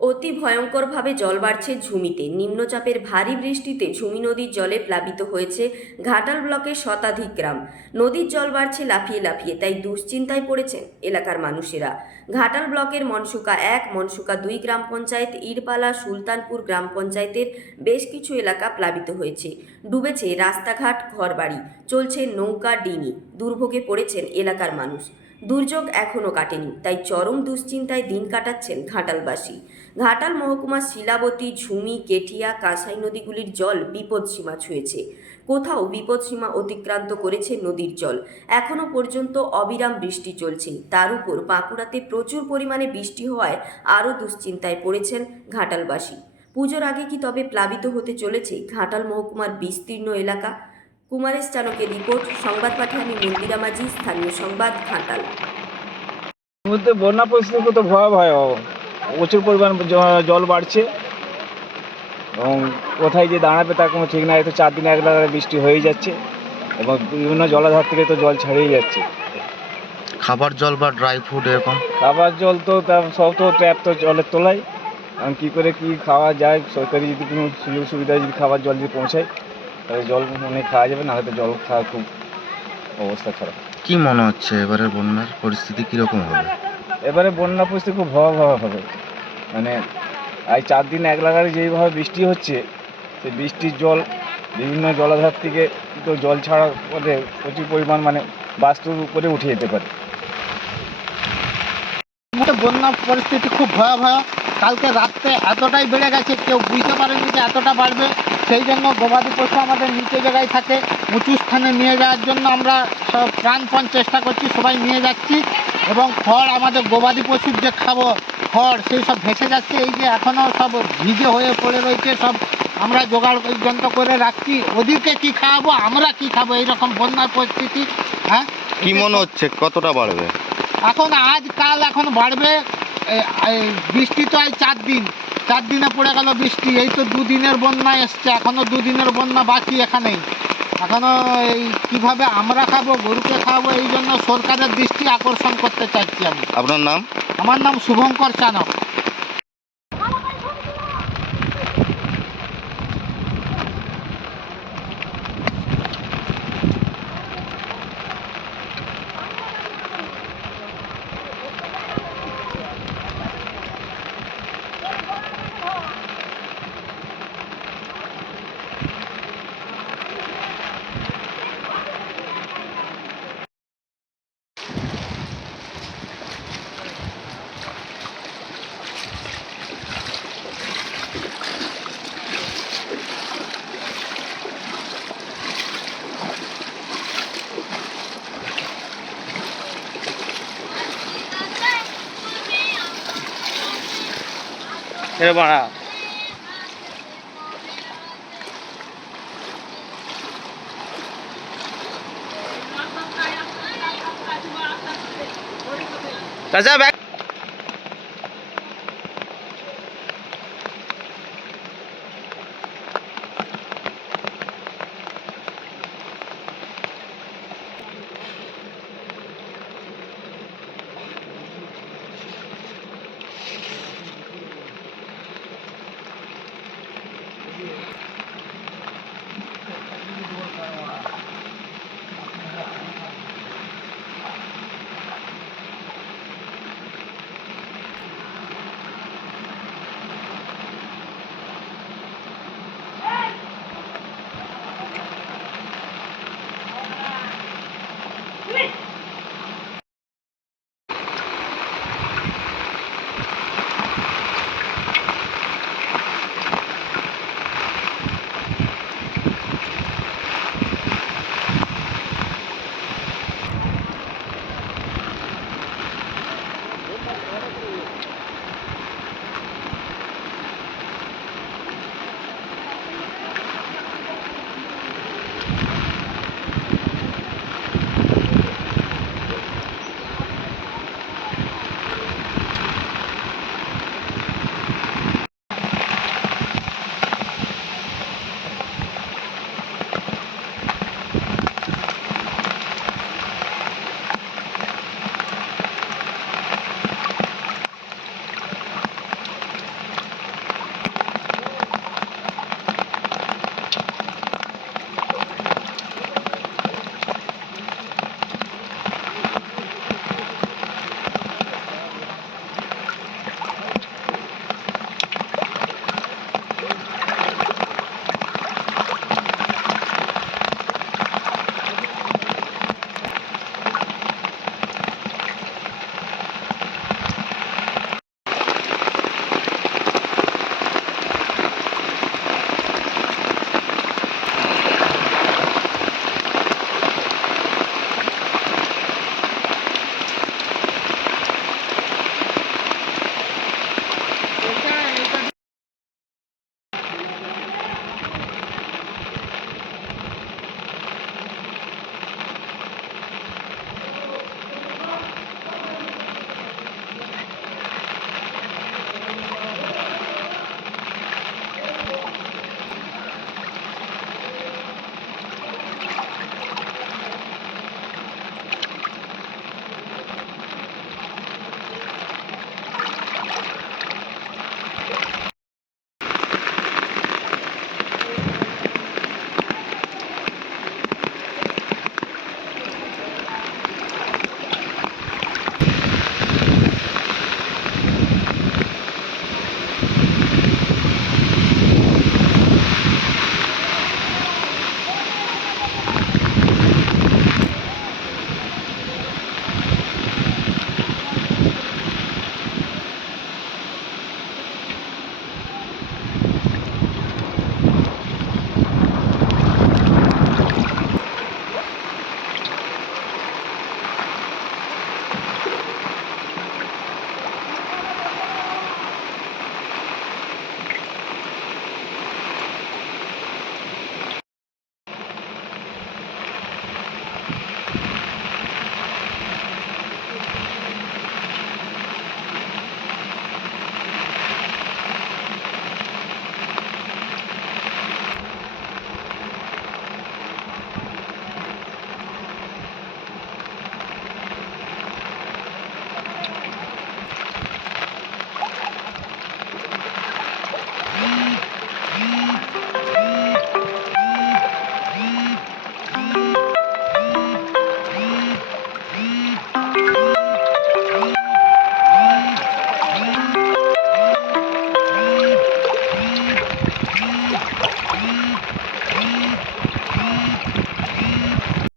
অতি ভয়ঙ্করভাবে জল বাড়ছে ঝুমিতে। নিম্নচাপের ভারী বৃষ্টিতে ঝুমি নদীর জলে প্লাবিত হয়েছে ঘাটাল ব্লকের শতাধিক গ্রাম। নদীর জল বাড়ছে লাফিয়ে লাফিয়ে, তাই দুশ্চিন্তায় পড়েছেন এলাকার মানুষেরা। ঘাটাল ব্লকের মনসুকা এক, মনসুকা দুই গ্রাম পঞ্চায়েত ইরপালা সুলতানপুর গ্রাম পঞ্চায়েতের বেশ কিছু এলাকা প্লাবিত হয়েছে। ডুবেছে রাস্তাঘাট, ঘরবাড়ি, চলছে নৌকা ডিঙি, দুর্ভোগে পড়েছেন এলাকার মানুষ। দুর্যোগ এখনও কাটেনি, তাই চরম দুশ্চিন্তায় দিন কাটাচ্ছেন ঘাটালবাসী। ঘাটাল মহকুমা শিলাবতী, ঝুমি কেঠিয়া কাঁসাই নদীগুলির জল বিপদসীমা ছুঁয়েছে। কোথাও বিপদসীমা অতিক্রান্ত করেছে নদীর জল। এখনও পর্যন্ত অবিরাম বৃষ্টি চলছে। তার উপর বাঁকুড়াতে প্রচুর পরিমাণে বৃষ্টি হওয়ায় আরও দুশ্চিন্তায় পড়েছেন ঘাটালবাসী। পুজোর আগে কি তবে প্লাবিত হতে চলেছে ঘাটাল মহকুমার বিস্তীর্ণ এলাকা? কুমারেশ চানকের রিপোর্ট সংবাদ পাঠে আমি মন্দিরা মাঝি স্থানীয় সংবাদ ঘাটাল। মধ্যে বন্যা পরিস্থিতি তো ভয়াবহ প্রচুর পরিমাণ জল বাড়ছে এবং কোথায় যে দাঁড়াবে তার কোনো ঠিক নাই। তো চার দিন এক লাগারে বৃষ্টি হয়েই যাচ্ছে এবং বিভিন্ন জলাধার থেকে তো জল ছাড়িয়ে যাচ্ছে। খাবার জল বা ড্রাই ফ্রুট এরকম? খাবার জল তো তার সব তো ট্যাপ তো জলের তোলায়। এখন কী করে কি খাওয়া যায়? সরকারি যদি কোনো সুযোগ সুবিধা যদি খাবার জল যদি পৌঁছায় তাহলে জল অনেক খাওয়া যাবে না হয়তো জল খাওয়া খুব অবস্থা খারাপ। কি মনে হচ্ছে এবারে বন্যার পরিস্থিতি কীরকম হবে? এবারে বন্যা পরিস্থিতি খুব ভয়াবহ হবে। মানে এই চার দিন এক লাগারে যেইভাবে বৃষ্টি হচ্ছে সেই বৃষ্টির জল বিভিন্ন জলাধার থেকে তো জল ছাড়া পরে প্রচুর পরিমাণ মানে বাস্তুর উপরে উঠে যেতে পারে। বন্যা পরিস্থিতি খুব ভয়াবহ। কালকে রাত্রে এতটাই বেড়ে গেছে কেউ বুঝতে পারেনি যে এতটা বাড়বে। সেই জন্য গবাদি পশু আমাদের নিচে জায়গায় থাকে উঁচু স্থানে নিয়ে যাওয়ার জন্য আমরা সব প্রাণপণ চেষ্টা করছি সবাই নিয়ে যাচ্ছি। এবং খড় আমাদের গবাদি পশুর যে খাব খড় সেই সব ভেসে যাচ্ছে। এই যে এখনও সব ভিজে হয়ে পড়ে রয়েছে সব আমরা জোগাড় পর্যন্ত করে রাখছি। ওদেরকে কি খাওয়াবো আমরা কি খাব? এইরকম বন্যার পরিস্থিতি হ্যাঁ? কি মনে হচ্ছে কতটা বাড়বে? এখন আজ কাল এখন বাড়বে বৃষ্টি তো এই চার দিন। চার দিনে পড়ে গেল বৃষ্টি। এই তো দুদিনের বন্যা এসছে। এখনও দুদিনের বন্যা বাকি এখানেই। এখনও এই কীভাবে আমরা খাব গরুকে খাব এই জন্য সরকারের দৃষ্টি আকর্ষণ করতে চাইছি আমি। আপনার নাম? আমার নাম শুভঙ্কর চানক। চাচা ব্যাগ